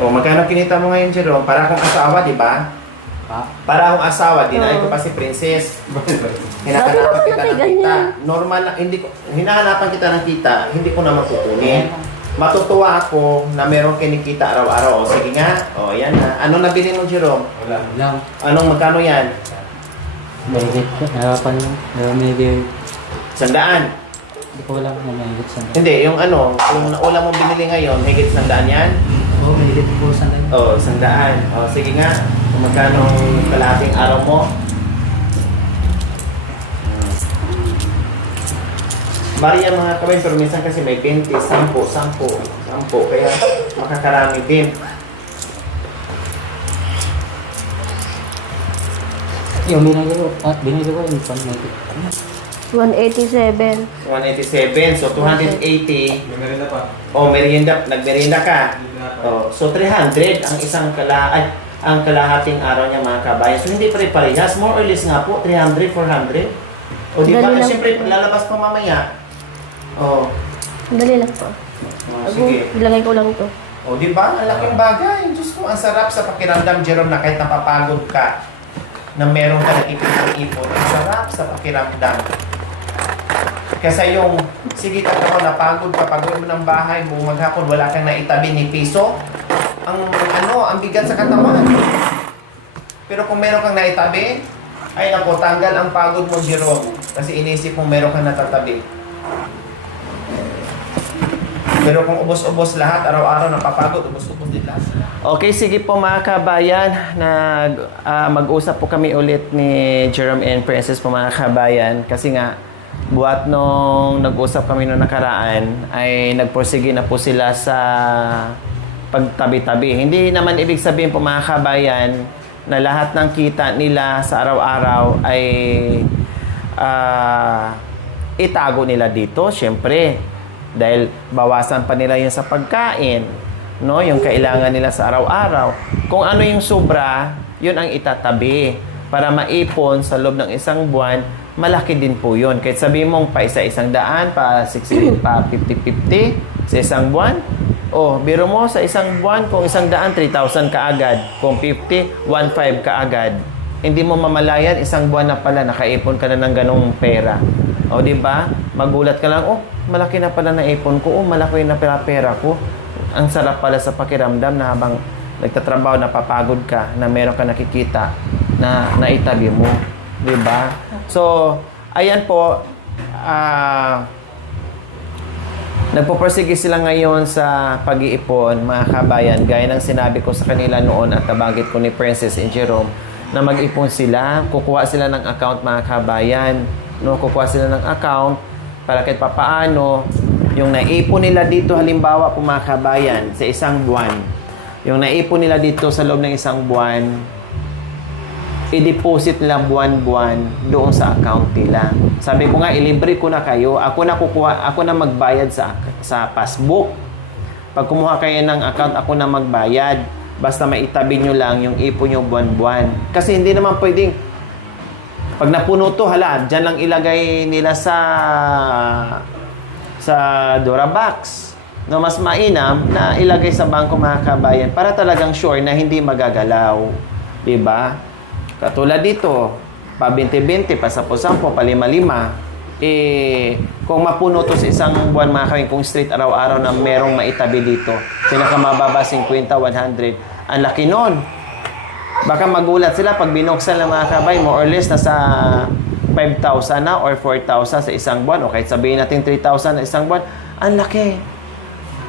O, magkano kinita mo ngayon, Jerome? Para akong asawa, di ba? Ha? Para akong asawa, dinay ko pa si Princess. Hinahanapan kita ng kita. Normal na, hindi ko, hinahanapan kita ng kita, hindi ko naman kukunin. Matutuwa ako na meron kinikita araw-araw. O, sige nga. O, yan na. Ano nabili mo, Jerome? Wala lang. Anong magkano yan? Mahigit ko. Harapan lang. Mahigit. 100. Hindi ko alam kung mahigit sa Hindi, yung ano, yung ulam mo binili ngayon, higit 100 yan? Oo, mahigit po sa lang. Oo, 100. O, sige nga. Kung magkano kalahating araw mo? Bari yan mga kabay, pero minsan kasi may 20, 10, 10, 10. Kaya makakarami din. Yung binili ko yung pang-mahigit. 187. 187, so 280. May meron na pa. O, merienda, nagmerienda ka. O, so 300 ang isang ang kalahating araw niya mga kabayan. So hindi pare-parehas, more or less nga po, 300, 400. O di ba? Dali lang. Siyempre, lalabas pa mamaya. O, Dali lang po. sige. Ilagay ko lang to. O, di ba? Ang laking bagay. Diyos ko, ang sarap sa pakiramdam, Jerome, na kahit napapagod ka, na meron ka ng ipon-ipon. Ang sarap sa pakiramdam. Kasi yung, sige ka ako, napagod ka, pagod mo ng bahay mo, maghapon, wala kang naitabi ni piso, ang bigat sa katawan. Pero kung meron kang naitabi, ay nako, tanggal ang pagod mo, Jerome. Kasi inisip mo meron kang natatabi. Pero kung ubos-ubos lahat, araw-araw napapagod, ubos-ubos din lahat. Okay, sige po mga kabayan, mag-usap po kami ulit ni Jerome and Princess po mga kabayan. Kasi nga, buhat nung nag-usap kami noong nakaraan, ay nagpursige na po sila sa pagtabi-tabi. Hindi naman ibig sabihin po mga kabayan na lahat ng kita nila sa araw-araw ay itago nila dito, syempre. Dahil bawasan pa nila yun sa pagkain, no? Yung kailangan nila sa araw-araw. Kung ano yung sobra, yun ang itatabi. Para maipon sa loob ng isang buwan, malaki din po yun. Kahit sabihin mong pa isa-100, pa 60, pa 50-50 sa isang buwan. O, biro mo sa isang buwan, kung 100, 3,000 kaagad. Kung 50, 1,500 kaagad. Hindi mo mamalayan, isang buwan na pala, nakaipon ka na ng ganong pera. O, di ba? Magulat ka lang, oh, malaki na pala na ipon ko, oh, malaki na pera ko. Ang sarap pala sa pakiramdam na habang nagtatrabaho, napapagod ka, na meron ka nakikita na naitabi mo. Di ba? So, ayan po, nagpupursige sila ngayon sa pag-iipon, mga kabayan, gaya ng sinabi ko sa kanila noon at nabanggit ko ni Princess and Jerome, na mag-ipon sila, kukuha sila ng account, mga kabayan, no? Kukuha sila ng account para kahit papaano, yung naipon nila dito, halimbawa po mga kabayan, sa isang buwan, yung naipon nila dito sa loob ng isang buwan, i-deposit nila buwan-buwan doon sa account nila. Sabi ko nga, ilibre ko na kayo, ako na kukuha, ako na magbayad sa passbook. Pag kumuha kayo ng account, ako na magbayad. Basta maitabi nyo lang yung ipon nyo buwan-buwan. Kasi hindi naman pwedeng, pag napuno to, hala, dyan lang ilagay nila sa Durabox. No, mas mainam na ilagay sa bangko, mga kabayan, para talagang sure na hindi magagalaw. Diba? Katulad dito, pa 20-20, pa 10-10, pa 5-5. Kung mapuno to sa isang buwan, mga kabayan, kung straight araw-araw na merong maitabi dito, pinakamababa 50, 100, ang laki nun. Baka magulat sila pag binuksan ng mga kabay, more or less nasa 5,000 na or 4,000 sa isang buwan. O kahit sabihin natin 3,000 na isang buwan, ang laki.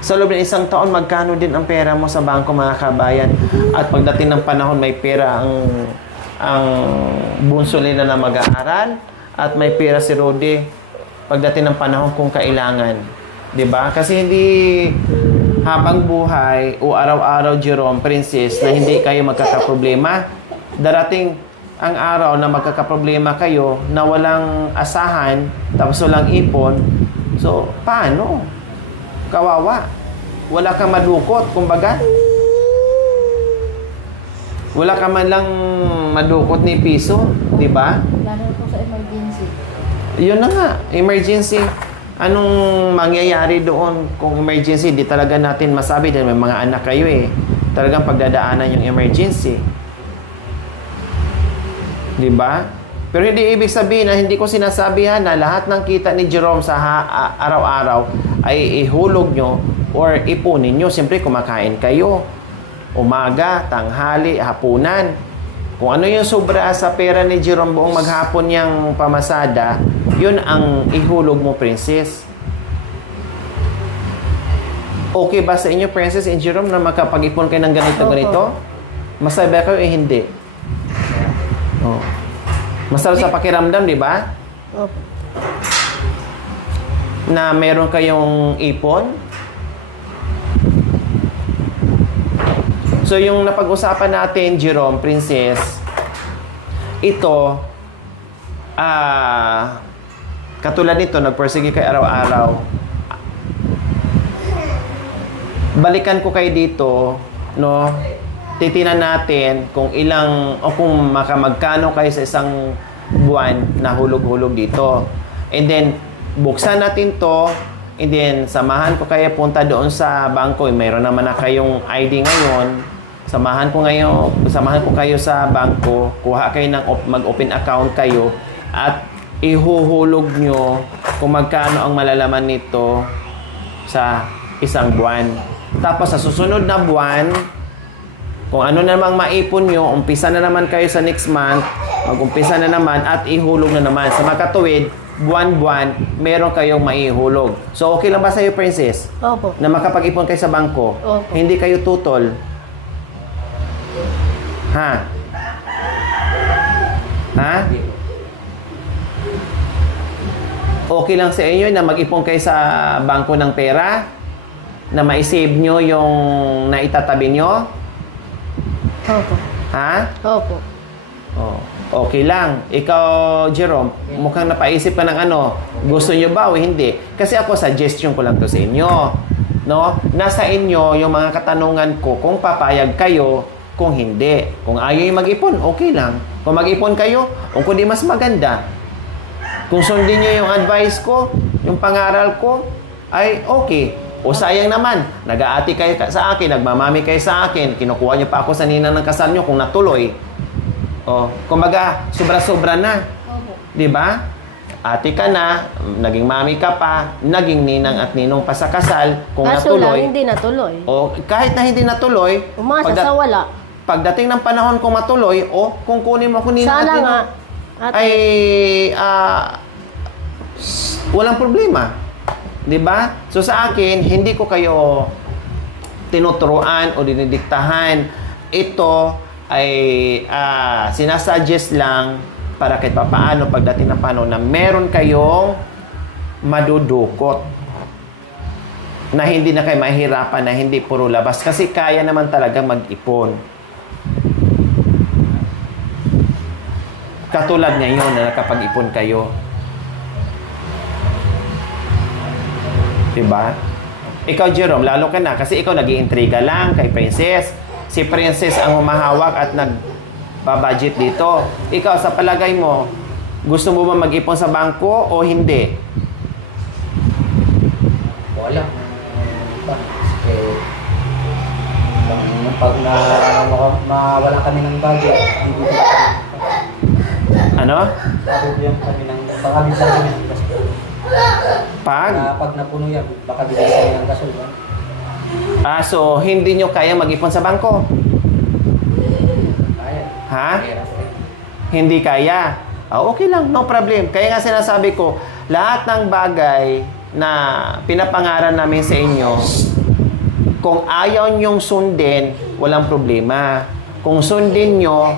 Sa loob ng isang taon, magkano din ang pera mo sa bangko, mga kabayan? At pagdating ng panahon, may pera ang bunso nila na mag-aaral at may pera si Rudy pagdating ng panahon kung kailangan. 'Di ba? Kasi hindi habang buhay o araw-araw, Jerome, Princess, na hindi kayo magkakaproblema. Darating ang araw na magkakaproblema kayo na walang asahan, tapos walang ipon. So, paano? Kawawa. Wala kang madukot, kumbaga. Wala ka man lang madukot ni piso, di ba? Lalo po sa emergency. Yun na nga, emergency. Anong mangyayari doon kung emergency? Di talaga natin masabi dahil may mga anak kayo eh. talagang pagdadaanan yung emergency. Di ba? Pero hindi ibig sabihin na hindi ko sinasabihan na lahat ng kita ni Jerome sa araw-araw ay ihulog nyo or ipunin nyo. Siyempre, kumakain kayo. Umaga, tanghali, hapunan. Kung ano yung sobra sa pera ni Jerome buong maghapon niyang pamasada, yun ang ihulog mo, princess. Okay ba sa inyo, Princess and Jerome, na makapag-ipon kayo ng ganito-ganito? Masaya ba kayo hindi? Oh. Masarap sa pakiramdam, di ba? Opo. Na meron kayong ipon. So, yung napag-usapan natin, Jerome, Princess, ito, katulad nito, nagpersige kayo araw-araw. Balikan ko kayo dito, no? Titinan natin kung ilang o kung magkano kayo sa isang buwan na hulog-hulog dito. And then, buksan natin to, and then, samahan ko kayo punta doon sa bangko. Mayroon naman na kayong ID ngayon. Samahan ko kayo sa bangko, kuha kayo ng mag-open account kayo, at ihuhulog nyo kung magkano ang malalaman nito sa isang buwan. Tapos, sa susunod na buwan, kung ano namang maipon nyo, umpisa na naman kayo sa next month, mag-umpisa na naman at ihulog na naman. Sa makatuwid, buwan-buwan, meron kayong maihulog. So, okay lang ba sa'yo, Princess? Opo. Na makapag-ipon kayo sa bangko? Opo. Hindi kayo tutol? Ha? Ha? Okay lang sa inyo na mag-ipon kayo sa bangko ng pera? Na ma-save nyo yung naitatabi nyo? Opo. Ha? Opo. Oh, okay lang. Ikaw, Jerome, mukhang napaisip ka ng ano. Gusto nyo ba o hindi? Kasi ako, suggestion ko lang to sa inyo. No? Nasa inyo yung mga katanungan ko kung papayag kayo, kung hindi. Kung ayaw yung mag-ipon, okay lang. Kung mag-ipon kayo, o kung di mas maganda. Kung sundin nyo yung advice ko, yung pangaral ko, ay okay. O sayang naman, nag-aati kayo sa akin, nagmamami kayo sa akin, kinukuha nyo pa ako sa ninang ng kasal nyo kung natuloy. O, kumbaga, sobra-sobra na. Opo. Di ba? Ate ka na, naging mami ka pa, naging ninang at ninong pa sa kasal, kung Kaso natuloy. lang, hindi natuloy. O, kahit na hindi natuloy, Umasa sa wala. pagdating ng panahon kung matuloy, o kung kunin mo kung ninang at Sana ninong, nga. Ate. ay walang problema. 'Di ba? So sa akin, hindi ko kayo tinuturuan o dinidiktahan. Ito ay sinasuggest lang para kahit papaano pagdating ng panahon na meron kayong madudukot. Na hindi na kayo mahirapan, na hindi puro labas. Kasi kaya naman talaga mag-ipon. Katulad ngayon na nakapag-ipon kayo. Diba? Ikaw, Jerome, lalo ka na kasi ikaw nag-iintriga lang kay Princess. Si Princess ang humahawak at nagbabudget dito. Ikaw, sa palagay mo, gusto mo ba mag-ipon sa bangko o hindi? Wala. Pag mawala kami ng budget, bibigyan kami. Ano? Bibigyan kami ng, baka bibigyan kami ng gasol. Pag napuno yan, baka bibigyan kami ng gasol. So hindi nyo kaya mag-ipon sa bangko? Kaya. Ha? Hindi kaya? Okay lang, no problem. Kaya nga sinasabi ko, lahat ng bagay na pinapangaral namin sa inyo, kung ayaw nyong sundin, walang problema. Kung sundin nyo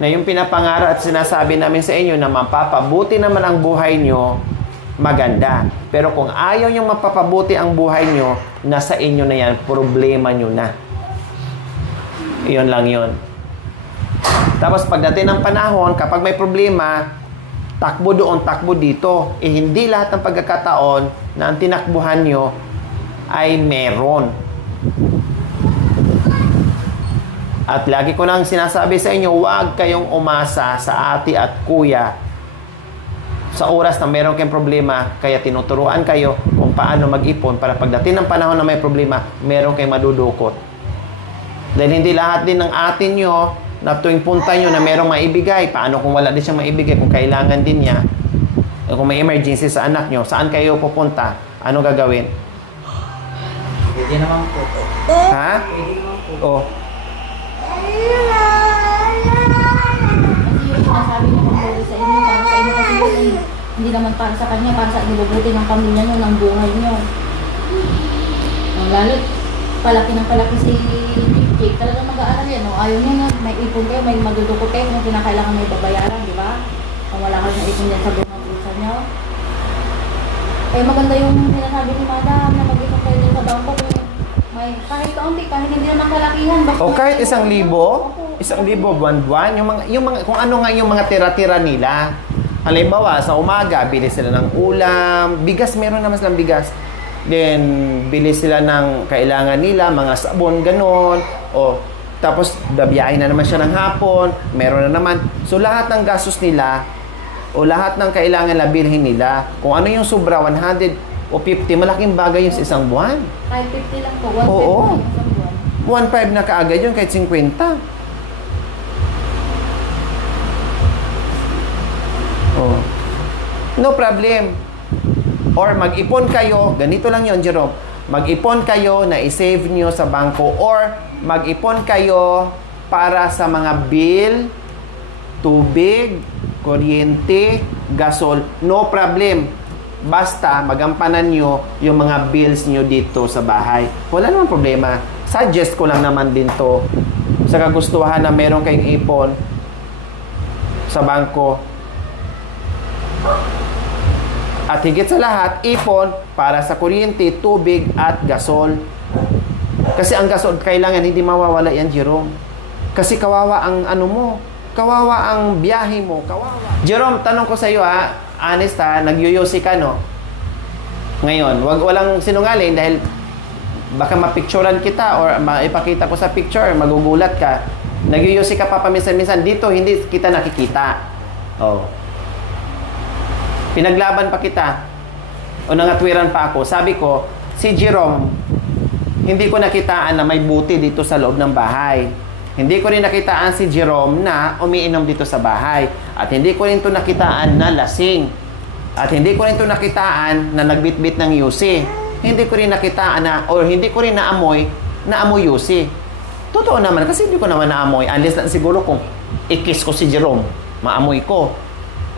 na yung pinapangaral at sinasabi namin sa inyo na mapapabuti naman ang buhay nyo, maganda. Pero kung ayaw nyong mapapabuti ang buhay nyo, nasa inyo na yan, problema nyo na. Iyon lang yun. Tapos pagdating ng panahon, kapag may problema, takbo doon, takbo dito. Hindi lahat ng pagkakataon na ang tinakbuhan nyo ay meron. At lagi ko nang sinasabi sa inyo, huwag kayong umasa sa ate at kuya sa oras na meron kayong problema, kaya tinuturuan kayo kung paano mag-ipon para pagdating ng panahon na may problema, meron kayong madudukot. Dahil hindi lahat din ng atin nyo na tuwing punta nyo na merong maibigay. Paano kung wala din siyang maibigay, kung kailangan din niya? Kung may emergency sa anak nyo, saan kayo pupunta? Ano gagawin? Pwede naman po. Ha? Pwede naman po. Oh. Kasi yung sinasabi niya kung bawal sa inyo, para sa inyo kasi yun, hindi naman para sa kanya, para sa nilubuti ng pamilya niyo, ng buhay niyo. Lalo, palaki ng palaki si Jake, talagang mag-aaral yan. No? Ayaw niya na, may ipon kayo, may madudukot kayo, kung kinakailangan may babayaran, di ba? Kung wala kayo na ipon yan sa buong bulsa niyo. Kaya maganda yung sinasabi ni Madam na mag-ipon kayo din sa bangko. May kahit kaunti, kahit hindi naman kalakihan. O kahit 1,000, buwan-buwan, yung mga, kung ano nga yung mga tira-tira nila. Halimbawa, sa umaga, bili sila ng ulam, bigas, meron naman silang bigas. Then, bili sila ng kailangan nila, mga sabon, ganon. O, tapos, babiyahin na naman siya ng hapon, meron na naman. So, lahat ng gastos nila, o lahat ng kailangan na bilhin nila, kung ano yung sobra, 100 o 50, malaking bagay yun sa isang buwan. Kahit 50 lang po, 150 Oo. lang isang buwan. 1.5 na kaagad yun, kahit 50. Oh. No problem. Or mag-ipon kayo, ganito lang yun, Jerome. Mag-ipon kayo na i-save nyo sa bangko or mag-ipon kayo para sa mga bill, tubig, kuryente, gasol. No problem. Basta magampanan nyo yung mga bills nyo dito sa bahay. Wala naman problema. Suggest ko lang naman din to sa kagustuhan na meron kayong ipon sa bangko. At higit sa lahat, ipon para sa kuryente, tubig at gasol. Kasi ang gasol, kailangan hindi mawawala yan, Jerome. Kasi kawawa ang ano mo. Kawawa ang biyahe mo. Kawawa. Jerome, tanong ko sa iyo ha. Honest ha, nagyuyusi ka, no? Ngayon, walang sinungaling dahil baka mapicturean kita or maipakita ko sa picture, magugulat ka. Nagyuyusi ka pa paminsan-minsan. Dito, hindi kita nakikita. Oh. Pinaglaban pa kita. O nangatwiran pa ako. Sabi ko, si Jerome, hindi ko nakitaan na may buti dito sa loob ng bahay. Hindi ko rin nakitaan si Jerome na umiinom dito sa bahay. At hindi ko rin ito nakitaan na lasing. At hindi ko rin ito nakitaan na nagbitbit ng yusi. Hindi ko rin nakitaan na, or hindi ko rin naamoy yusi. Totoo naman, kasi hindi ko naman naamoy. Unless na siguro kung ikis ko si Jerome, maamoy ko.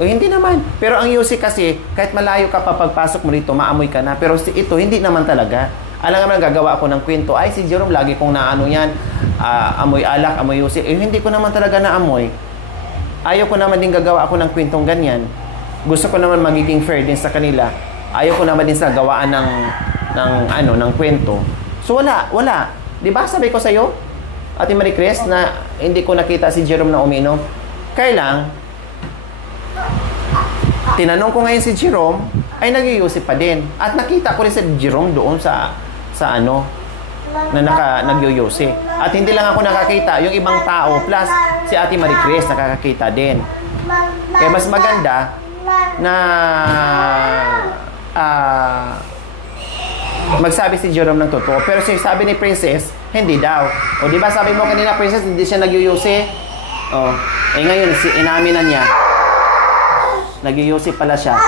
O hindi naman. Pero ang yusi kasi, kahit malayo ka pa pagpasok mo dito, maamoy ka na. Pero ito, hindi naman talaga. Alam nga gagawa ako ng kwento, ay si Jerome, lagi kong naano yan, amoy alak, amoy yusi. Hindi ko naman talaga naamoy. Ayaw ko naman din gagawa ako ng kwentong ganyan. Gusto ko naman magiging fair din sa kanila. Ayaw ko naman din sa gawaan ng kwento. So wala. 'Di ba sabi ko sa iyo, Ate Marie Chris, na hindi ko nakita si Jerome na uminom. Kaya lang, tinanong ko ngayon si Jerome, ay nagyuyusip pa din. At nakita ko rin si Jerome doon sa na nagyuyusi. At hindi lang ako nakakita, yung ibang tao plus si Ate Marie Chris nakakakita din. Kaya mas maganda na magsabi si Jerome ng totoo. Pero sabi ni Princess, hindi daw. O di ba sabi mo kanina, Princess, hindi siya nagyuyusi? O, ngayon, inamin na niya. Nagyuyusi pala siya.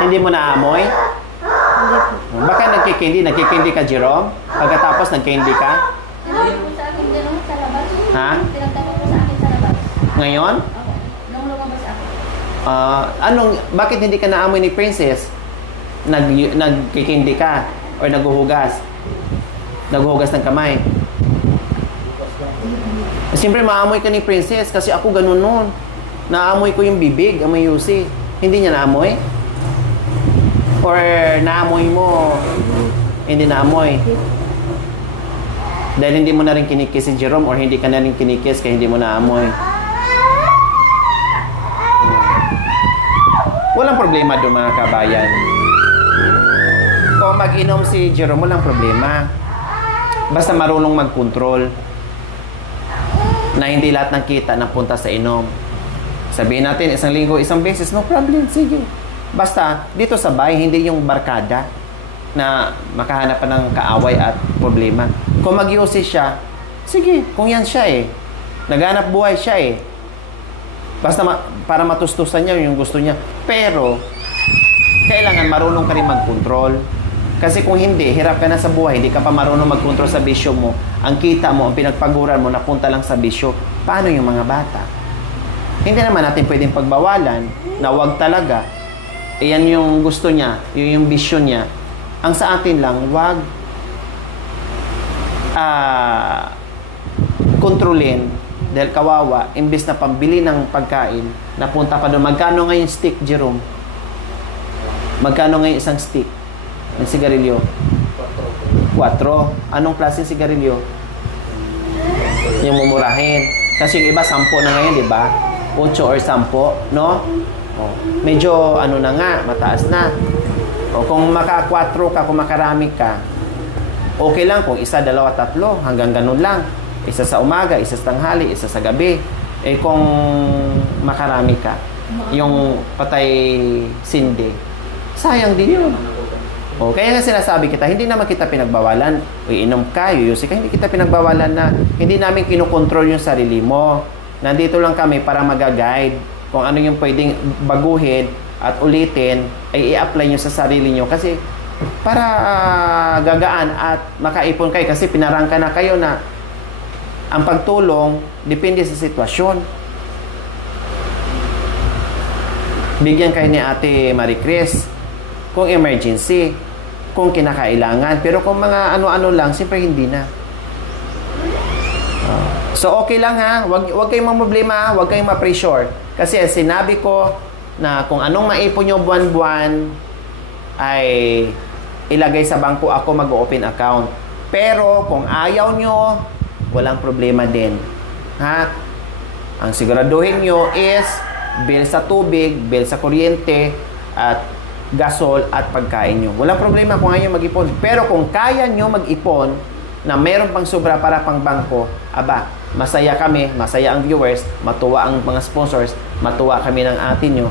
Hindi mo naamoy? Hindi po. Baka nagkikindi ka, Jerome? Pagkatapos nagkindi ka? Tinawag po sa akin din sa labas. Ha? Tinagtanong po sa akin sa labas. Ngayon? Okay. Nung lumabas ako. Bakit hindi ka naamoy ni Princess? Nagkikindi ka? Or naghuhugas? Naghuhugas ng kamay? Siyempre, maamoy ka ni Princess kasi ako ganun nun. Naamoy ko yung bibig, amoy yusi. Hindi niya naamoy? Or naamoy mo, hindi naamoy? Dahil hindi mo na rin kinikis si Jerome or hindi ka na rin kinikis kaya hindi mo naamoy. Walang problema doon mga kabayan. Kung mag-inom si Jerome, walang problema. Basta marunong mag-control na hindi lahat ng kita napunta sa inom. Sabihin natin, isang linggo, isang beses, no problem, sige. Basta, dito sa bahay, hindi yung barkada na makahanap pa ng kaaway at problema. Kung mag-UC siya, sige, kung yan siya eh. Naghanap buhay siya eh. Basta para matustusan niya yung gusto niya. Pero, kailangan marunong ka rin mag-control. Kasi kung hindi, hirap ka na sa buhay, hindi ka pa marunong mag-control sa bisyo mo. Ang kita mo, ang pinagpaguran mo, napunta lang sa bisyo. Paano yung mga bata? Hindi naman natin pwedeng pagbawalan na wag talaga. Iyan yung gusto niya, yun yung bisyo niya. Ang sa atin lang, wag kontrolin dahil kawawa, imbis na pambili ng pagkain, napunta pa doon. Magkano ngayon stick, Jerome? Magkano ngayon isang stick ng sigarilyo? 4. Anong klaseng sigarilyo? Yung mumurahin. Kasi yung iba, 10 na ngayon, di ba? 8 or 10, no? Oh, medyo ano na nga, mataas na. O kung maka-4 ka, kung makarami ka, okay lang kung 1, 2, 3, hanggang ganun lang. Isa sa umaga, isa sa tanghali, isa sa gabi. Eh kung makarami ka, yung patay sindi, sayang din yun. O, kaya nga sinasabi kita, hindi naman kita pinagbawalan. Iinom ka, yuyusi ka, hindi kita pinagbawalan na hindi namin kinukontrol yung sarili mo. Nandito lang kami para mag-guide kung ano yung pwedeng baguhin at ulitin, ay i-apply nyo sa sarili nyo. Kasi para gagaan at makaipon kayo. Kasi pinarangka na kayo na ang pagtulong depende sa sitwasyon. Bigyan kayo ni Ate Marie Chris kung emergency, kung kinakailangan. Pero kung mga ano-ano lang, siyempre hindi na. So okay lang ha, wag kayong mamblema, wag kayong ma-pressure. Kasi sinabi ko na kung anong maipon nyo buwan-buwan ay ilagay sa bangko, ako mag-open account. Pero kung ayaw nyo, walang problema din. Ha? Ang siguraduhin nyo is bill sa tubig, bill sa kuryente, at gasol at pagkain nyo. Walang problema kung ayaw mag-ipon. Pero kung kaya nyo mag-ipon na meron pang sobra para pang bangko, aba, masaya kami, masaya ang viewers, matuwa ang mga sponsors, matuwa kami ng atin nyo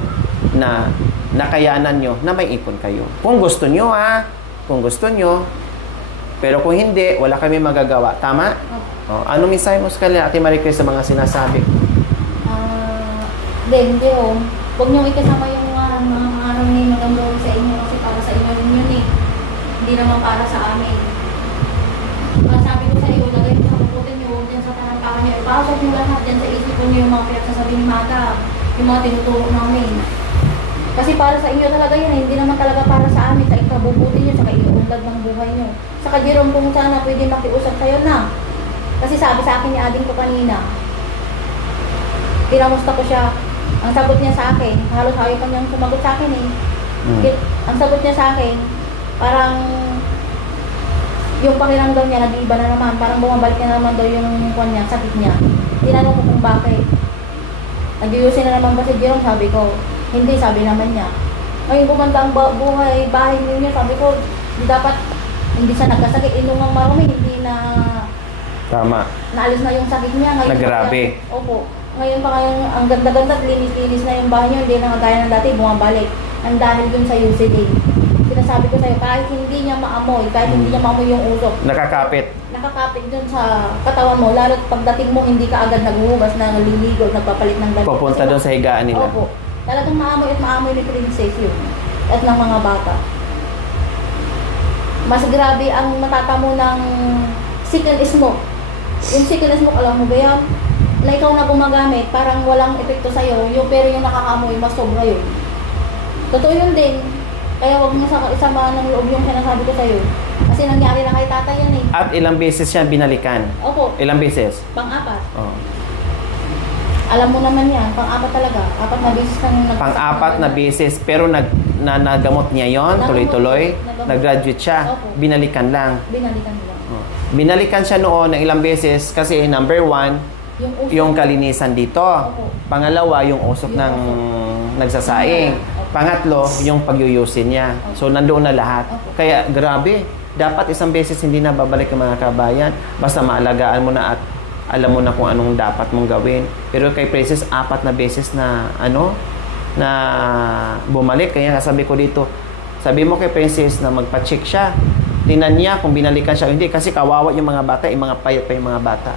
na nakayanan nyo na may ipon kayo. Kung gusto nyo ha, kung gusto nyo, pero kung hindi, wala kami magagawa. Tama? Ano mensahe mo sa kanila, Ate Marie Chris, sa mga sinasabi? Hindi oh. Huwag niyong ikasama yung mga araw na yung magandang sa inyo kasi para sa inyo rin yun eh. Hindi naman para sa amin. Sabi ko sa iyo, lagay mo sa puputin niyo, huwag dyan sa tanampakan niyo. Ipasok niyo lahat dyan sa isipon niyo yung mga pinagsasabi ni Mata, yung mga tinuturo namin. Kasi para sa inyo talaga yan, hindi naman talaga para sa amin, sa ikabubuti niyo, sa kaiundag ng buhay niyo. Sa Jerome, kung sana pwede makiusap kayo na. Kasi sabi sa akin ni Ading ko kanina, pinamusta ko siya. Ang sagot niya sa akin, halos ayaw pa niyang sumagot sa akin eh. Ang sagot niya sa akin, parang yung pakiramdam niya, nag-iiba na naman. Parang bumabalik na naman daw yung niya, sakit niya. Tinanong ko kung bakit. Nag-iusin na naman ba si Jerome? Sabi ko, hindi, sabi naman niya. Ngayon bumanda ang buhay, bahay niya, sabi ko, dapat, hindi siya nagkasakit. Inungang marami, hindi na... Tama. Naalis na yung sakit niya. Ngayon, Nagrabe. Opo. Ngayon pa ngayon, ang ganda-ganda at linis-linis na yung bahay niyo, hindi na kagaya ng dati, bumabalik. Ang dahil dun sa UCD. Sinasabi ko sa'yo, kahit hindi niya maamoy, kahit hindi niya maamoy yung usok. Nakakapit. Nakakapit dun sa katawan mo, lalo't pagdating mo, hindi ka agad naghuhugas, naliligo, nagpapalit ng damit. Pupunta doon sa higaan nila. Opo. Talagang maamoy at maamoy ni Princess yun. At ng mga bata. Mas grabe ang matatamo ng second smoke. Yung second smoke, alam mo ba yan? Na ikaw na gumagamit, parang walang epekto sa'yo, pero yung nakakamoy, mas sobra yun. Totoo yun din. Kaya huwag mo isama ng loob yung sinasabi ko sa'yo. Kasi nangyari na kay tatay yan eh. At ilang beses siya binalikan? Opo. Ilang beses? Pang-apat. Oh. Alam mo naman yan, pang-apat talaga. 4 na beses nang Pang-4 na beses, pero nagamot niya yon, tuloy-tuloy. Nag-graduate siya. Opo. Binalikan lang. Binalikan nila. Oh. Binalikan siya noon ng ilang beses kasi number 1, yung kalinisan dito. Opo. Pangalawa, yung usok ng nagsasaing. Pangatlo, yung pagyuyusin niya. So, nandoon na lahat. Kaya, grabe. Dapat isang beses hindi na babalik ang mga kabayan. Basta maalagaan mo na at alam mo na kung anong dapat mong gawin. Pero kay Princess, 4 na beses na, na bumalik. Kaya sabi ko dito, sabi mo kay Princess na magpa-check siya. Tinan niya kung binalikan siya o hindi kasi kawawa yung mga bata, yung mga payat pa yung mga bata.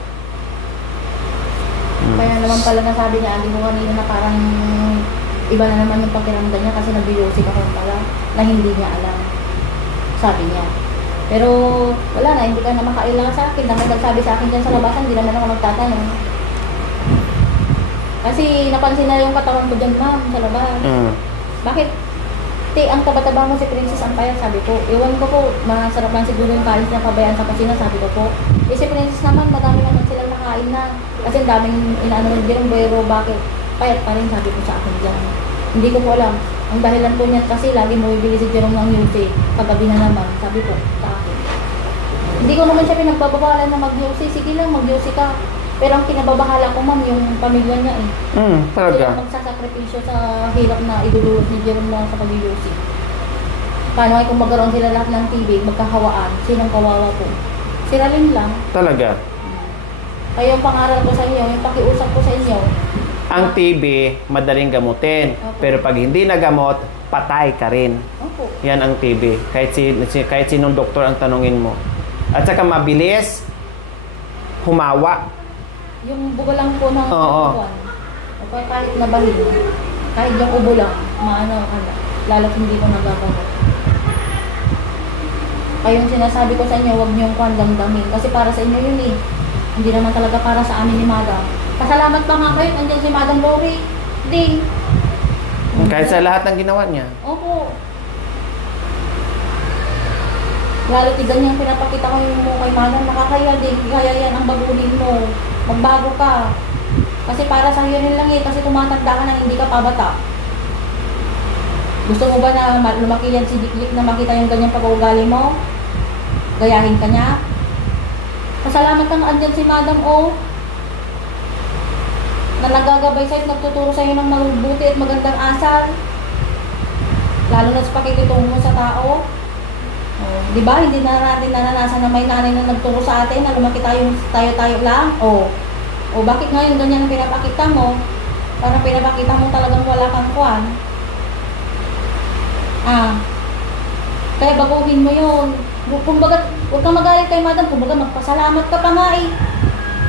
Kaya naman pala nasabi niya, adi mo kanina na parang iba na naman yung pakiramdam niya kasi nabiyosik ako pala na hindi niya alam. Sabi niya. Pero wala na, hindi ka na makailangan sa akin. Dahil nagsabi sa akin dyan sa labasan, hindi naman ako magtatanong. Kasi napansin na yung katawan ko dyan, ma'am, sa labas. Bakit? Te, ang taba-taba mo si Princess Ampaya, sabi ko. Iwan ko po, masarap lang siguro yung kain na pabayaan sa kusina, sabi ko po. Eh si Princess naman, madami naman silang nakain na. Kasi ang daming inaano ng Jerome Boyero, bakit? Payat pa rin, sabi ko sa akin dyan. Hindi ko po alam. Ang dahilan po niyan kasi lagi mo bibili si Jerome ng UC. Kagabi na naman, sabi ko sa akin. Hindi ko naman siya pinagbabawalan na mag-UC. Sige lang, mag-UC ka. Pero ang kinababahala ko, ma'am, yung pamilya niya eh. Talaga. Sila magsasakripisyo sa hirap na idululot ni Jerome na sa pag-UC. Paano ay kung magkaroon sila lahat ng TV, magkahawaan, sinong kawawa po? Sila rin lang. Talaga. Kaya yung pangaral ko sa inyo, yung pakiusap ko sa inyo, Ang TB, madaling gamutin. Opo. Pero pag hindi nagamot, patay ka rin. opo. Yan ang TB. Kahit sinong doktor ang tanungin mo. At saka mabilis, humawa. Yung buga lang po ng Oo. buwan. O kaya kahit nabahin, kahit yung ubo lang, maano ka na. Lalo't hindi ko nagagamot. Kaya yung sinasabi ko sa inyo, huwag niyong damdamin. Kasi para sa inyo yun eh. Hindi naman talaga para sa amin ni Madam. Pasalamat pa nga kayo, andyan si Madam Lori. Ding. Kahit sa lahat ng ginawa niya. Opo. Lalo't ganyan pinapakita ko yung mo kay Madam, nakakaya din. Kaya yan ang baguhin mo. Magbago ka. Kasi para sa iyo rin lang eh, kasi tumatanda ka na hindi ka pabata. Gusto mo ba na lumaki yan si Diklik na makita yung ganyang pag-uugali mo? Gayahin ka niya? Pasalamat kang andyan si Madam O. Na nagagabay sa'yo, nagtuturo sa'yo ng mabuti at magandang asal. Lalo na sa pakikitungo sa tao. Oh, di ba? Hindi na natin naranasan na may nanay na nagturo sa atin na lumaki tayo lang. Oh. O bakit ngayon ganyan ang pinapakita mo? Parang pinapakita mo talagang wala kang kuwan. Kaya baguhin mo yun. Kumbaga, huwag kang magalit kay Madam. Kumbaga, magpasalamat ka pa nga eh.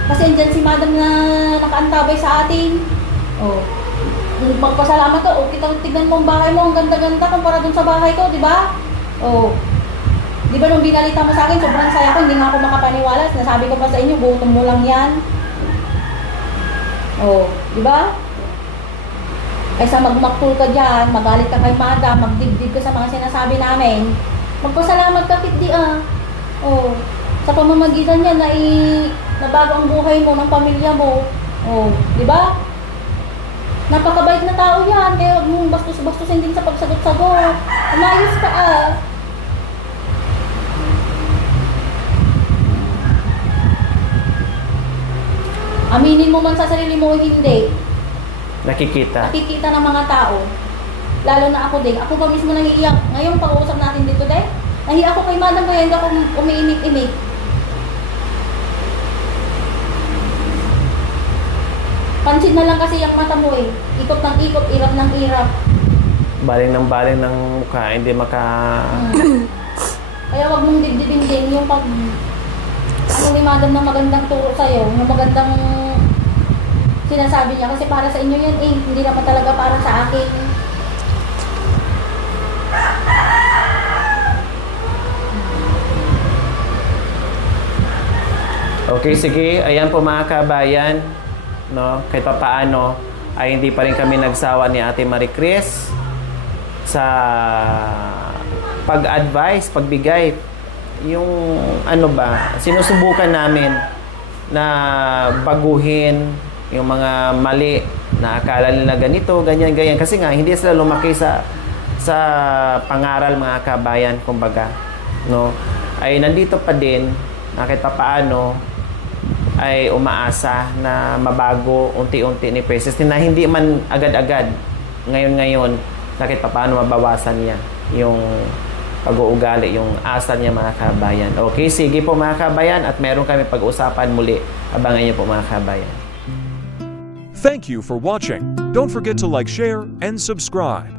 Kasi andyan si Madam na nakaantabay sa atin. Oh. Magpasalamat ka. O, tignan mo ang bahay mo. Ang ganda-ganda kumpara dun sa bahay ko, di ba? Oh. Di ba nung binalita mo sa akin, sobrang saya ko. Hindi nga ako makapaniwala. Sinasabi ko pa sa inyo, gutom mo lang yan. Oh, di ba? Kaysa magmaktul ka dyan, magalit ka kay Madam, magdibdib ka sa mga sinasabi namin, magpasalamat ka kit di ah. Oh, sa pamamagitan niya na nabago ang buhay mo ng pamilya mo. Oh, di ba? Napakabait na tao yan, kaya huwag mong bastos-bastusin din sa pagsagot-sagot. Umayos ka ah. Aminin mo man sa sarili mo, hindi. Nakikita. Nakikita ng mga tao. Lalo na ako din. Ako pa mismo nangiiyak. Ngayong pag-uusap natin dito, de. Nahiya ako kay Madam kaya hindi ako umiimik-imik. Pansin na lang kasi yung mata mo eh. Ikot ng ikot, irap ng irap. Baling ng mukha, hindi maka... Kaya wag mong dibdibin din yung pag... Ano ni Madam na magandang turo sa'yo, na magandang sinasabi niya. Kasi para sa inyo yan eh, hindi naman talaga para sa akin. Okay, sige. Ayan po mga kabayan. No? Kahit pa paano, ay hindi pa rin kami nagsawa ni Ate Marie Chris sa pag-advise, pagbigay. Yung ano ba, sinusubukan namin na baguhin yung mga mali na akala nila ganito, ganyan. Kasi nga, hindi sila lumaki sa pangaral mga kabayan, kumbaga. No? Ay nandito pa din, na kahit pa paano, ay umaasa na mabago unti-unti ni Princess na hindi man agad-agad ngayon kahit pa paano mabawasan niya yung pag-uugali, yung asal niya mga kabayan. Okay, sige po mga kabayan at meron kami pag-usapan muli. Abangan niyo po mga kabayan. Thank you for watching. Don't forget to like, share, and subscribe.